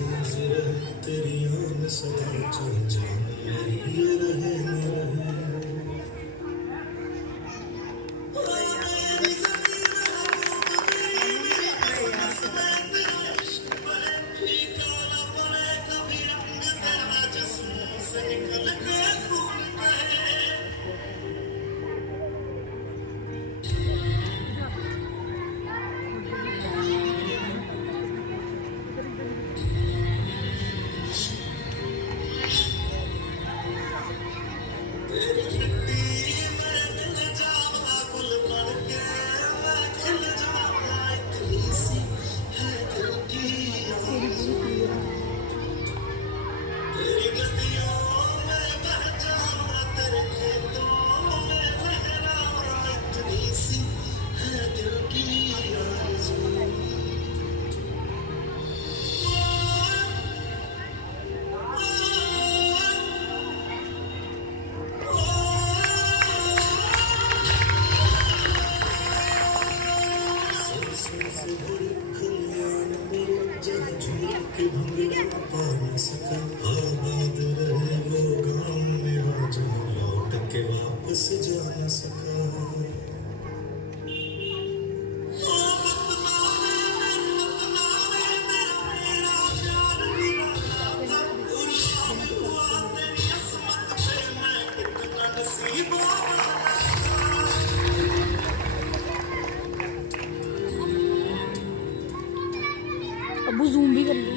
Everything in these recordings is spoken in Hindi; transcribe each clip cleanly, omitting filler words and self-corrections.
महफूज रहे तेरी आन सदा, चाहे जान मेरी ये रहे न रहे। पा न सका आबाद रहे वो गाँव मेरा, जहाँ लौट के वापस जा न सका। अब जूम भी कर लो।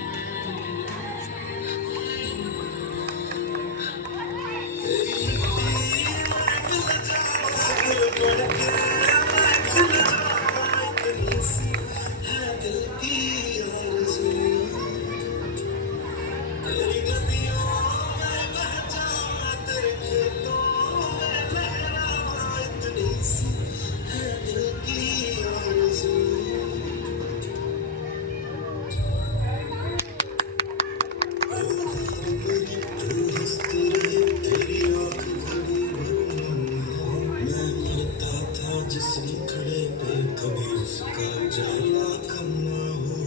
जिस खड़े पे कभी उसका जाला कम ना हो।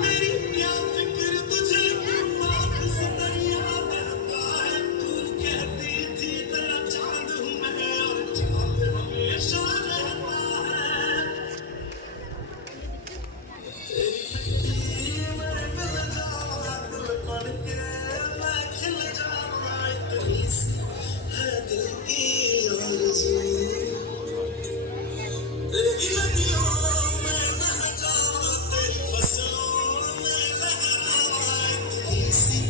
मेरी क्या फिक्र तुझे, आँख से दरिया बहता है। तू कहती थी तेरा चांद हूँ मैं, और चांद हमेशा रहता है। तेरी मिट्टी में मिल जाऊंगा, दिल पढ़ के मैं खिल जाऊंगा। इतनी सी दिल की आरज़ू, तेरी नदियों में बह जाऊं, तेरी फसलों में लहराऊं। इतनी सी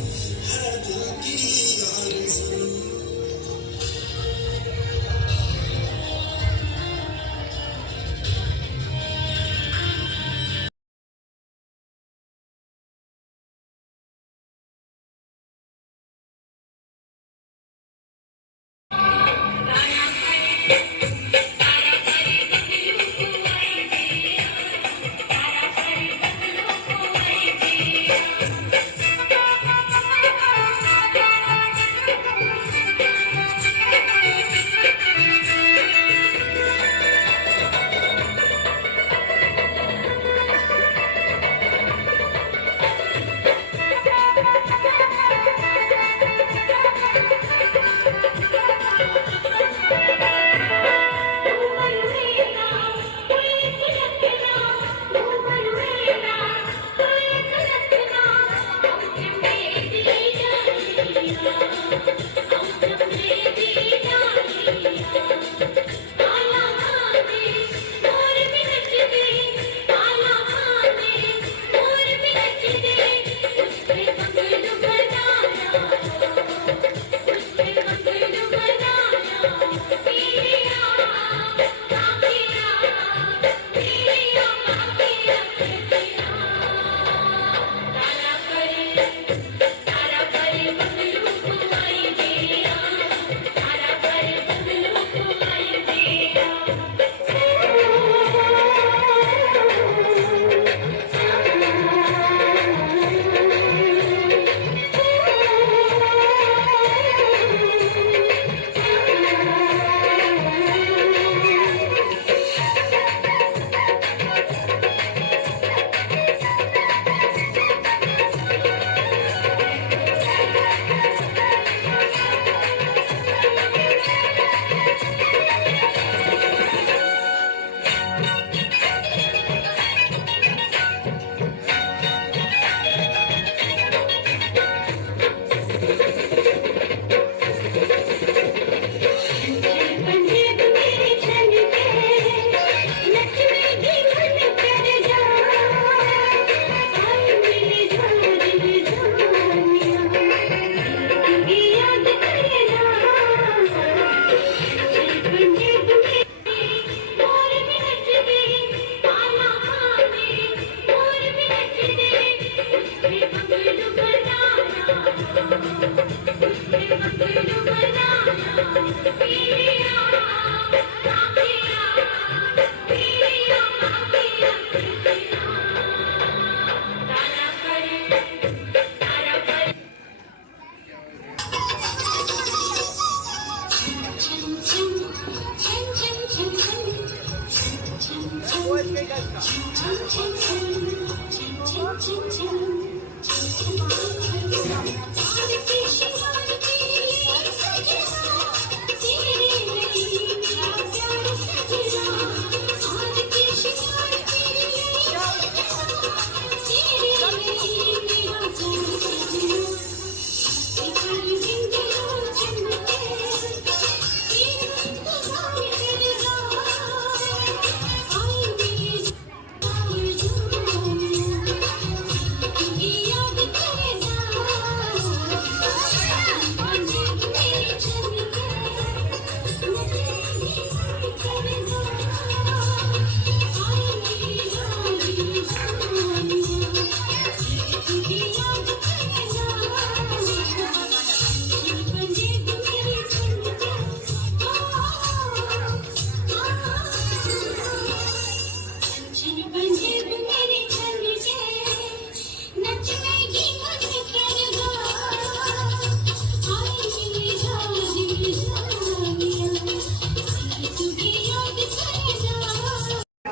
है दिल की आरज़ू।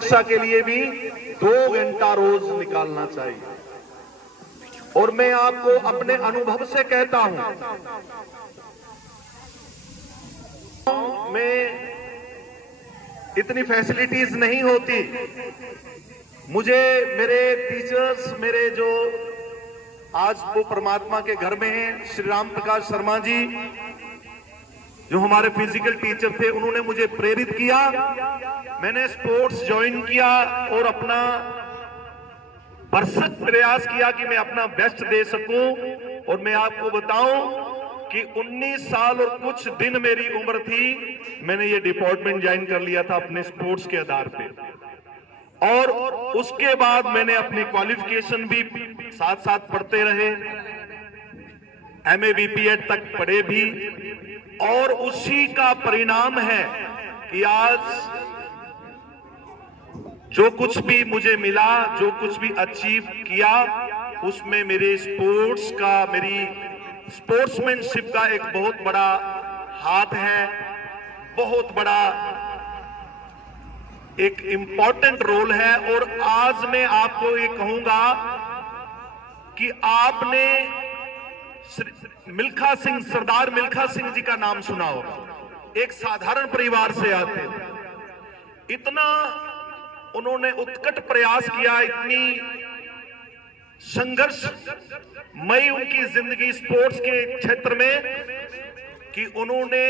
शिक्षा के लिए भी 2 घंटा रोज निकालना चाहिए। और मैं आपको अपने अनुभव से कहता हूं, में इतनी फैसिलिटीज नहीं होती। मुझे मेरे टीचर्स, मेरे जो आज वो परमात्मा के घर में हैं, श्री राम प्रकाश शर्मा जी, जो हमारे फिजिकल टीचर थे, उन्होंने मुझे प्रेरित किया। मैंने स्पोर्ट्स ज्वाइन किया और अपना भरसक प्रयास किया कि मैं अपना बेस्ट दे सकूं। और मैं आपको बताऊं कि 19 साल और कुछ दिन मेरी उम्र थी, मैंने ये डिपार्टमेंट ज्वाइन कर लिया था अपने स्पोर्ट्स के आधार पे। और उसके बाद मैंने अपनी क्वालिफिकेशन भी साथ साथ पढ़ते रहे, MA BPEd तक पढ़े भी। और उसी का परिणाम है कि आज जो कुछ भी मुझे मिला, जो कुछ भी अचीव किया, उसमें मेरे स्पोर्ट्स का, मेरी स्पोर्ट्समैनशिप का एक बहुत बड़ा हाथ है, बहुत बड़ा एक इंपॉर्टेंट रोल है। और आज मैं आपको ये कहूंगा कि आपने मिल्खा सिंह, सरदार मिल्खा सिंह जी का नाम सुना होगा। एक साधारण परिवार से आते, इतना उन्होंने उत्कट प्रयास किया, इतनी संघर्षमयी उनकी जिंदगी स्पोर्ट्स के क्षेत्र में, कि उन्होंने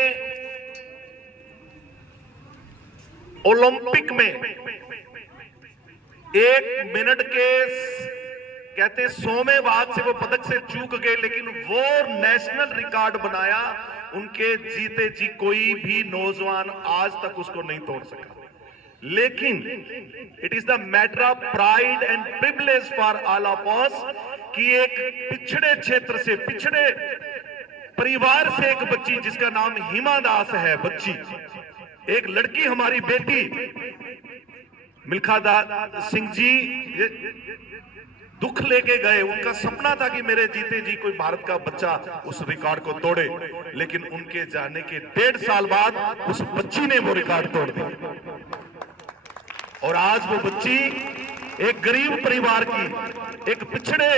ओलंपिक में 1 मिनट के कहते हैं 100वें भाग से वो पदक से चूक गए, लेकिन वो नेशनल रिकॉर्ड बनाया। उनके जीते जी कोई भी नौजवान आज तक उसको नहीं तोड़ सका। लेकिन it is the matter of pride and privilege for all of us कि एक पिछड़े क्षेत्र से, पिछड़े परिवार से एक बच्ची, जिसका नाम हिमा दास है, बच्ची, एक लड़की, हमारी बेटी मिल्खा सिंह जी दुख लेके गए। उनका सपना था कि मेरे जीते जी कोई भारत का बच्चा उस रिकॉर्ड को तोड़े, लेकिन उनके जाने के 1.5 साल बाद उस बच्ची ने वो रिकॉर्ड तोड़ दिया। और आज वो बच्ची एक गरीब परिवार की, एक पिछड़े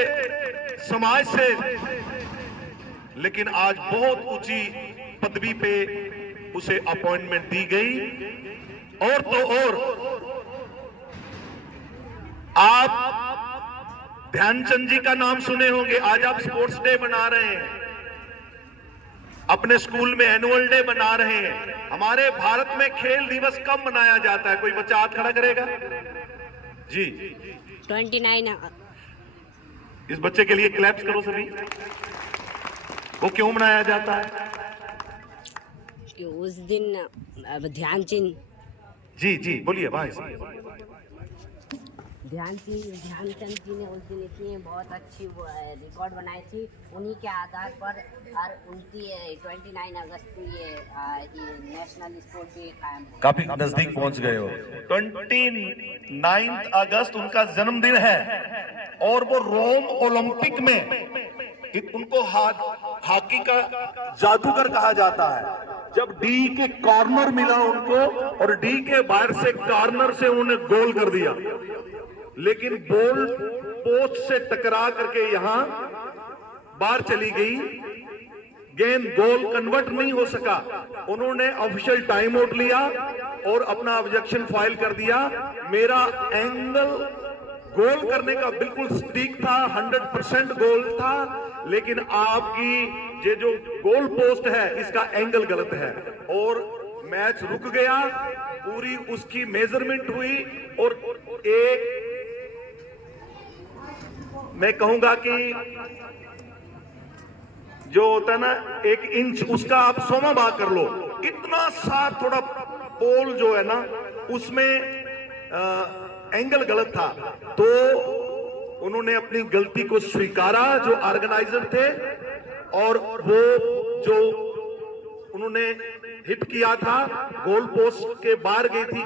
समाज से, लेकिन आज बहुत ऊंची पदवी पे उसे अपॉइंटमेंट दी गई। और तो और आप ध्यानचंद जी का नाम सुने होंगे। आज आप स्पोर्ट्स डे मना रहे हैं, अपने स्कूल में एनुअल डे मना रहे हैं। हमारे भारत में खेल दिवस कब मनाया जाता है? कोई बच्चा हाथ खड़ा करेगा जी? 29। इस बच्चे के लिए क्लैप्स करो सभी। वो क्यों मनाया जाता है? कि उस दिन ध्यानचंद जी बोलिए भाई। ध्यानचंद जी ने उस दिन इतनी बहुत अच्छी रिकॉर्ड बनाई थी। उन्हीं के आधार पर और उनकी 29 अगस्त को ये नेशनल स्पोर्ट डे कायम है। काफी नजदीक पहुंच गए हो। 29 अगस्त उनका जन्मदिन है और वो रोम ओलंपिक में उनको हॉकी का जादूगर कहा जाता है। जब डी के कॉर्नर मिला उनको और डी के बाहर से कॉर्नर से उन्होंने गोल कर दिया, लेकिन बॉल पोस्ट से टकरा करके यहां बाहर चली गई, गेंद गोल कन्वर्ट नहीं हो सका। उन्होंने ऑफिशियल टाइम आउट लिया और अपना ऑब्जेक्शन फाइल कर दिया। मेरा एंगल गोल करने का बिल्कुल ठीक था, 100% गोल था, लेकिन आपकी ये जो गोल पोस्ट है इसका एंगल गलत है और मैच रुक गया। पूरी उसकी मेजरमेंट हुई और एक मैं कहूंगा कि जो होता है ना 1 इंच, उसका आप 100वां भाग कर लो, इतना सा थोड़ा पोल जो है ना उसमें एंगल गलत था। तो उन्होंने अपनी गलती को स्वीकारा जो ऑर्गेनाइजर थे, और वो जो उन्होंने हिट किया था गोल पोस्ट के बाहर गई थी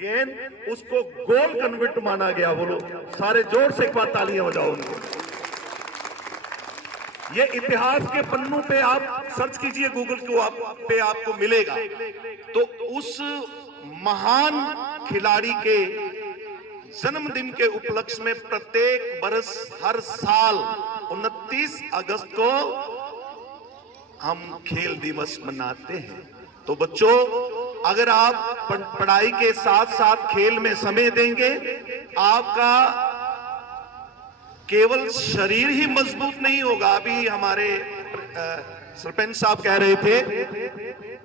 गेंद, उसको गोल कन्वर्ट माना गया। बोलो सारे जोर से एक बार तालियां बजाओ उनको। ये इतिहास के पन्नों पे आप सर्च कीजिए गूगल पे आपको मिलेगा। तो उस महान खिलाड़ी के जन्मदिन के उपलक्ष्य में प्रत्येक बरस हर साल 29 अगस्त को हम खेल दिवस मनाते हैं। तो बच्चों, अगर आप पढ़ाई के साथ साथ खेल में समय देंगे, आपका केवल शरीर ही मजबूत नहीं होगा। अभी हमारे सरपंच साहब कह रहे थे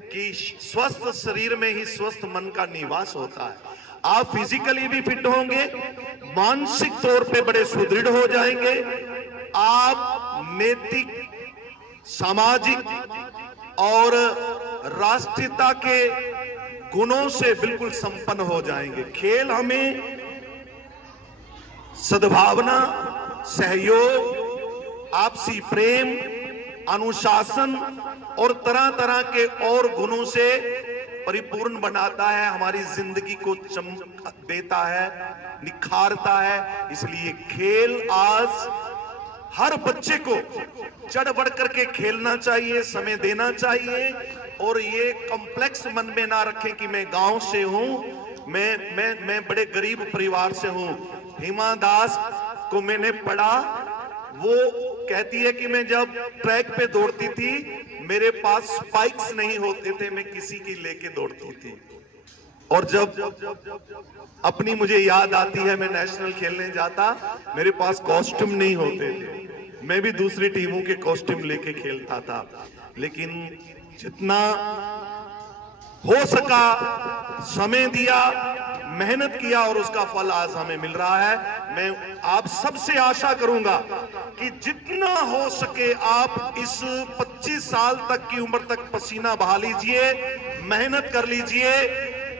कि स्वस्थ शरीर में ही स्वस्थ मन का निवास होता है। आप फिजिकली भी फिट होंगे, मानसिक तौर पे बड़े सुदृढ़ हो जाएंगे, आप नैतिक, सामाजिक और राष्ट्रीयता के गुणों से बिल्कुल संपन्न हो जाएंगे। खेल हमें सद्भावना, सहयोग, आपसी प्रेम, अनुशासन और तरह तरह के और गुणों से परिपूर्ण बनाता है, हमारी जिंदगी को चमक देता है, निखारता है। इसलिए खेल आज हर बच्चे को चढ़ बढ़ करके खेलना चाहिए, समय देना चाहिए, और ये कॉम्प्लेक्स मन में ना रखें कि मैं गांव से हूं, मैं बड़े गरीब परिवार से हूं। हिमा दास को मैंने पढ़ा, वो कहती है कि मैं जब ट्रैक पे दौड़ती थी मेरे पास स्पाइक्स नहीं होते थे, मैं किसी की लेके दौड़ती थी। और जब अपनी मुझे याद आती है मैं नेशनल खेलने जाता, मेरे पास कॉस्ट्यूम नहीं होते थे, मैं भी दूसरी टीमों के कॉस्ट्यूम लेके खेलता था। लेकिन जितना हो सका समय दिया, मेहनत किया और उसका फल आज हमें मिल रहा है। मैं आप सबसे आशा करूंगा कि जितना हो सके आप इस 25 साल तक की उम्र तक पसीना बहा लीजिए, मेहनत कर लीजिए।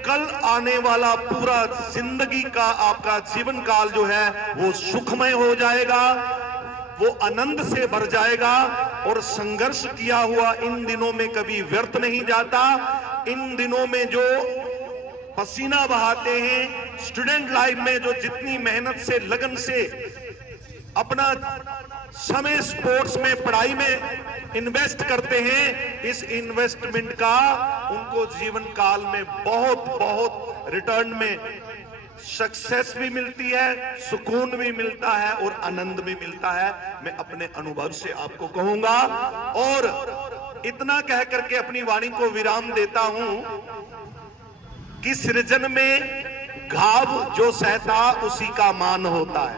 कल आने वाला पूरा जिंदगी का आपका जीवन काल जो है वो सुखमय हो जाएगा, वो आनंद से भर जाएगा, और संघर्ष किया हुआ इन दिनों में कभी व्यर्थ नहीं जाता। इन दिनों में जो पसीना बहाते हैं, स्टूडेंट लाइफ में जो जितनी मेहनत से, लगन से अपना समय स्पोर्ट्स में, पढ़ाई में इन्वेस्ट करते हैं, इस इन्वेस्टमेंट का उनको जीवन काल में बहुत रिटर्न में सक्सेस भी मिलती है, सुकून भी मिलता है और आनंद भी मिलता है। मैं अपने अनुभव से आपको कहूंगा, और इतना कह करके अपनी वाणी को विराम देता हूं कि सृजन में घाव जो सहता उसी का मान होता है।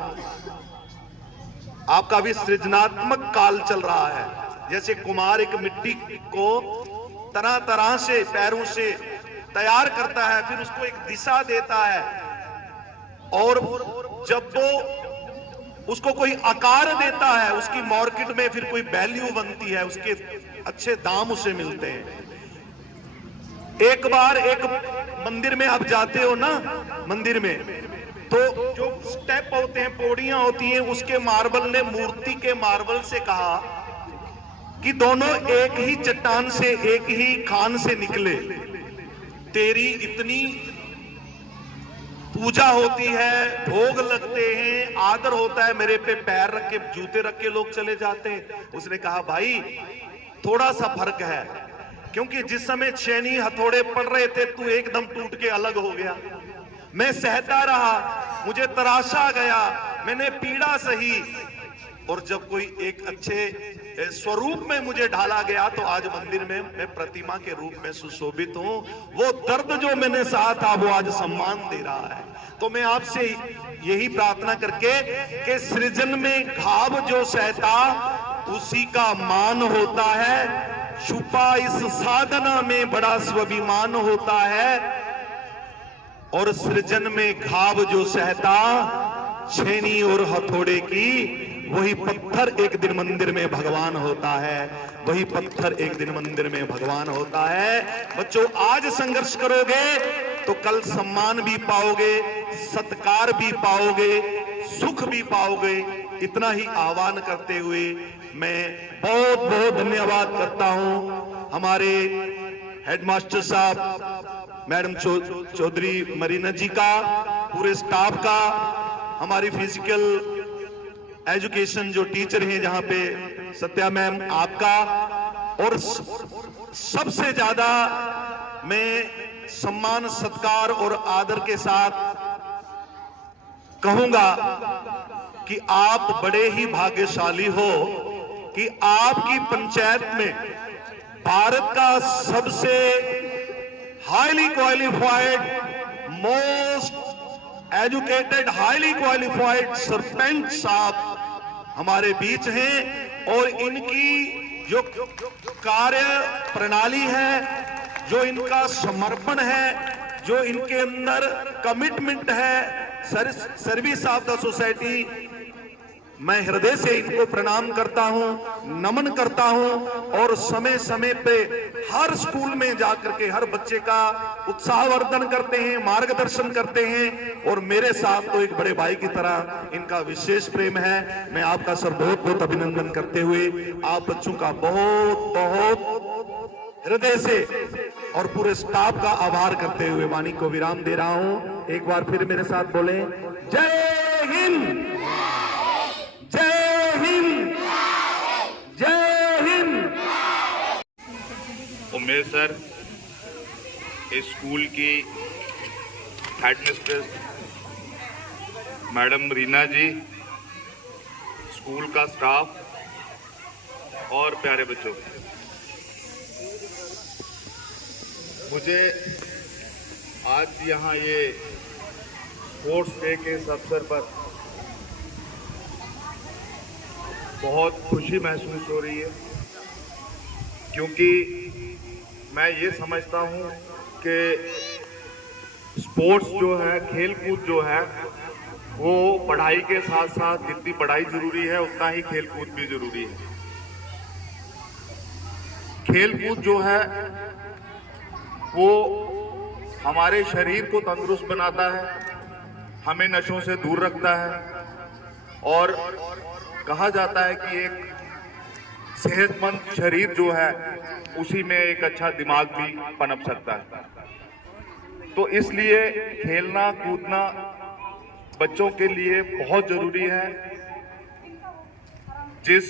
आपका भी सृजनात्मक काल चल रहा है। जैसे कुम्हार एक मिट्टी को तरह तरह से पैरों से तैयार करता है, फिर उसको एक दिशा देता है, और जब वो उसको कोई आकार देता है, उसकी मार्केट में फिर कोई वैल्यू बनती है, उसके अच्छे दाम उसे मिलते हैं। एक बार एक मंदिर में आप जाते हो ना, मंदिर में तो जो स्टेप होते हैं, पौड़ियां होती हैं, उसके मार्बल ने मूर्ति के मार्बल से कहा कि दोनों एक ही चट्टान से, एक ही खान से निकले, तेरी इतनी पूजा होती है, भोग लगते हैं, आदर होता है, मेरे पे पैर रख के, जूते रख के लोग चले जाते हैं। उसने कहा भाई थोड़ा सा फर्क है, क्योंकि जिस समय छेनी हथौड़े पड़ रहे थे तू एकदम टूट के अलग हो गया। मैं सहता रहा, मुझे तराशा गया, मैंने पीड़ा सही, और जब कोई एक अच्छे स्वरूप में मुझे ढाला गया तो आज मंदिर में मैं प्रतिमा के रूप में सुशोभित हूं। वो दर्द जो मैंने सहा था वो आज सम्मान दे रहा है। तो मैं आपसे यही प्रार्थना करके कि सृजन में घाव जो सहता उसी का मान होता है, छुपा इस साधना में बड़ा स्वाभिमान होता है, और सृजन में घाव जो सहता छेनी और हथौड़े की, वही पत्थर एक दिन मंदिर में भगवान होता है, वही पत्थर एक दिन मंदिर में भगवान होता है। बच्चों, आज संघर्ष करोगे तो कल सम्मान भी पाओगे, सत्कार भी पाओगे, सुख भी पाओगे। इतना ही आह्वान करते हुए मैं बहुत बहुत धन्यवाद करता हूं हमारे हेडमास्टर साहब मैडम चौधरी मरीना जी का, पूरे स्टाफ का, हमारी फिजिकल एजुकेशन जो टीचर हैं जहां पे सत्या मैम आपका, और सबसे ज्यादा मैं सम्मान सत्कार और आदर के साथ कहूंगा कि आप बड़े ही भाग्यशाली हो कि आपकी पंचायत में भारत का सबसे highly qualified, most educated, highly qualified sarpanch साहब हमारे बीच हैं, और इनकी जो कार्य प्रणाली है, जो इनका समर्पण है, जो इनके अंदर कमिटमेंट है सर्विस ऑफ द सोसाइटी, मैं हृदय से इनको प्रणाम करता हूं, नमन करता हूं, और समय समय पे हर स्कूल में जाकर के हर बच्चे का उत्साहवर्धन करते हैं, मार्गदर्शन करते हैं, और मेरे साथ तो एक बड़े भाई की तरह इनका विशेष प्रेम है। मैं आपका सर बहुत बहुत अभिनंदन करते हुए आप बच्चों का बहुत बहुत हृदय से और पूरे स्टाफ का आभार करते हुए वाणी को विराम दे रहा हूं। एक बार फिर मेरे साथ बोलें, जय हिंद, जय हिंद, जय हिंद। उमेश सर, स्कूल की हेडमिस्ट्रेस मैडम रीना जी, स्कूल का स्टाफ और प्यारे बच्चों, मुझे आज यहाँ ये स्पोर्ट्स डे के इस अवसर पर बहुत खुशी महसूस हो रही है, क्योंकि मैं ये समझता हूँ कि स्पोर्ट्स जो है, खेल कूद जो है, वो पढ़ाई के साथ साथ जितनी पढ़ाई जरूरी है उतना ही खेल कूद भी जरूरी है। खेल कूद जो है वो हमारे शरीर को तंदुरुस्त बनाता है, हमें नशों से दूर रखता है, और कहा जाता है कि एक सेहतमंद शरीर जो है उसी में एक अच्छा दिमाग भी पनप सकता है। तो इसलिए खेलना कूदना बच्चों के लिए बहुत जरूरी है। जिस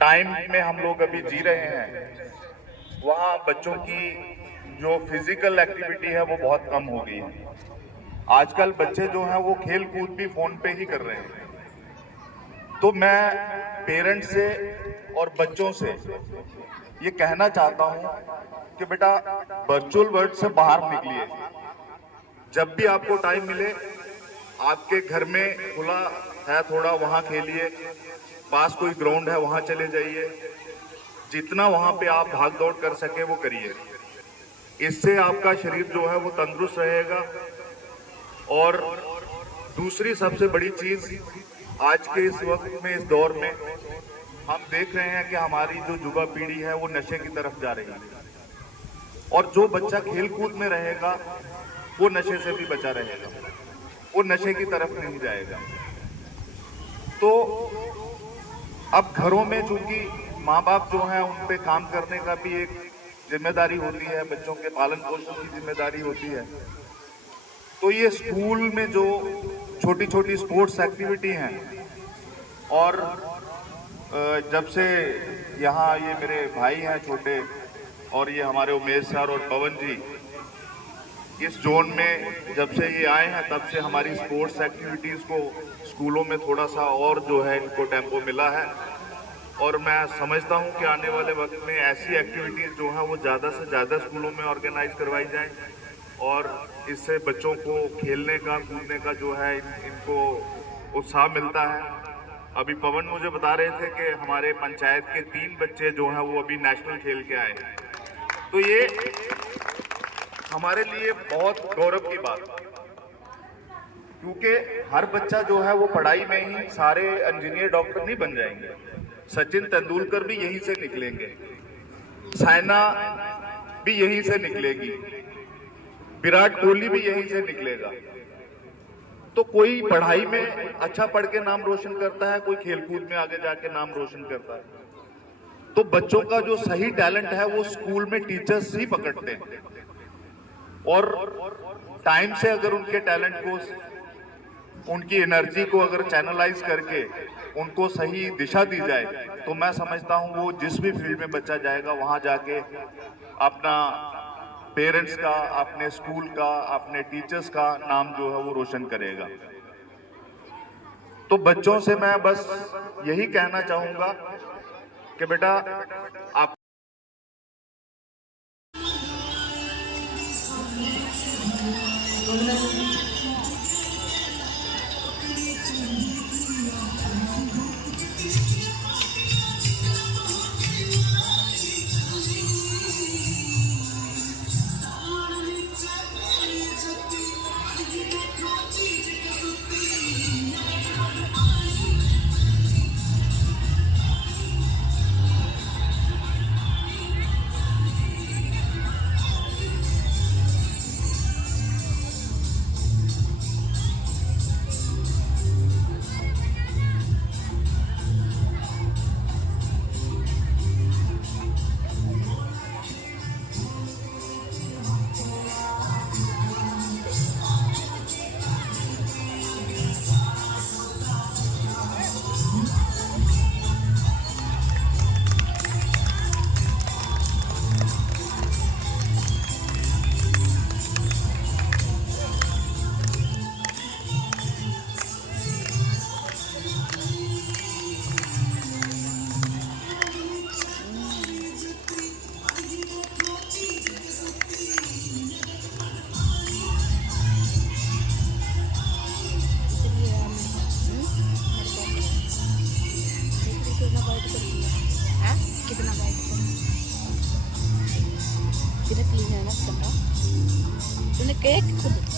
टाइम में हम लोग अभी जी रहे हैं वहाँ बच्चों की जो फिजिकल एक्टिविटी है वो बहुत कम हो गई है। आजकल बच्चे जो हैं वो खेल कूद भी फोन पे ही कर रहे हैं। तो मैं पेरेंट्स से और बच्चों से ये कहना चाहता हूँ कि बेटा वर्चुअल वर्ल्ड से बाहर निकलिए। जब भी आपको टाइम मिले, आपके घर में खुला है थोड़ा, वहाँ खेलिए, पास कोई ग्राउंड है वहाँ चले जाइए, जितना वहाँ पे आप भाग दौड़ कर सके वो करिए। इससे आपका शरीर जो है वो तंदुरुस्त रहेगा। और दूसरी सबसे बड़ी चीज, आज के इस वक्त में, इस दौर में हम देख रहे हैं कि हमारी जो युवा पीढ़ी है वो नशे की तरफ जा रही है, और जो बच्चा खेल कूद में रहेगा वो नशे से भी बचा रहेगा, वो नशे की तरफ नहीं जाएगा। तो अब घरों में चूंकि माँ बाप जो है उन पे काम करने का भी एक जिम्मेदारी होती है, बच्चों के पालन पोषण की जिम्मेदारी होती है। तो ये स्कूल में जो छोटी छोटी स्पोर्ट्स एक्टिविटी हैं और जब से यहाँ ये मेरे भाई हैं छोटे और ये हमारे उमेश सर और पवन जी इस जोन में जब से ये आए हैं तब से हमारी स्पोर्ट्स एक्टिविटीज़ को स्कूलों में थोड़ा सा और जो है इनको टेम्पो मिला है। और मैं समझता हूँ कि आने वाले वक्त में ऐसी एक्टिविटीज़ जो हैं वो ज़्यादा से ज़्यादा स्कूलों में ऑर्गेनाइज करवाई जाएं और इससे बच्चों को खेलने का कूदने का जो है इनको उत्साह मिलता है। अभी पवन मुझे बता रहे थे कि हमारे पंचायत के 3 बच्चे जो हैं वो अभी नेशनल खेल के आए हैं, तो ये हमारे लिए बहुत गौरव की बात है, क्योंकि हर बच्चा जो है वो पढ़ाई में ही सारे इंजीनियर डॉक्टर नहीं बन जाएंगे। सचिन तेंदुलकर भी यहीं से निकलेंगे, साइना भी यहीं से निकलेगी, विराट कोहली भी यहीं से निकलेगा। तो कोई पढ़ाई में अच्छा पढ़ के नाम रोशन करता है, कोई खेलकूद में आगे जाके नाम रोशन करता है। तो बच्चों का जो सही टैलेंट है वो स्कूल में टीचर्स ही पकड़ते हैं और टाइम से अगर उनके टैलेंट को, उनकी एनर्जी को अगर चैनलाइज करके उनको सही दिशा दी जाए तो मैं समझता हूँ वो जिस भी फील्ड में बच्चा जाएगा वहाँ जाके अपना पेरेंट्स का, अपने स्कूल का, अपने टीचर्स का नाम जो है वो रोशन करेगा। तो बच्चों से मैं बस यही कहना चाहूँगा कि बेटा आप कितना वाइट कितना क्लीन है ना कैमरा, तूने केक खुद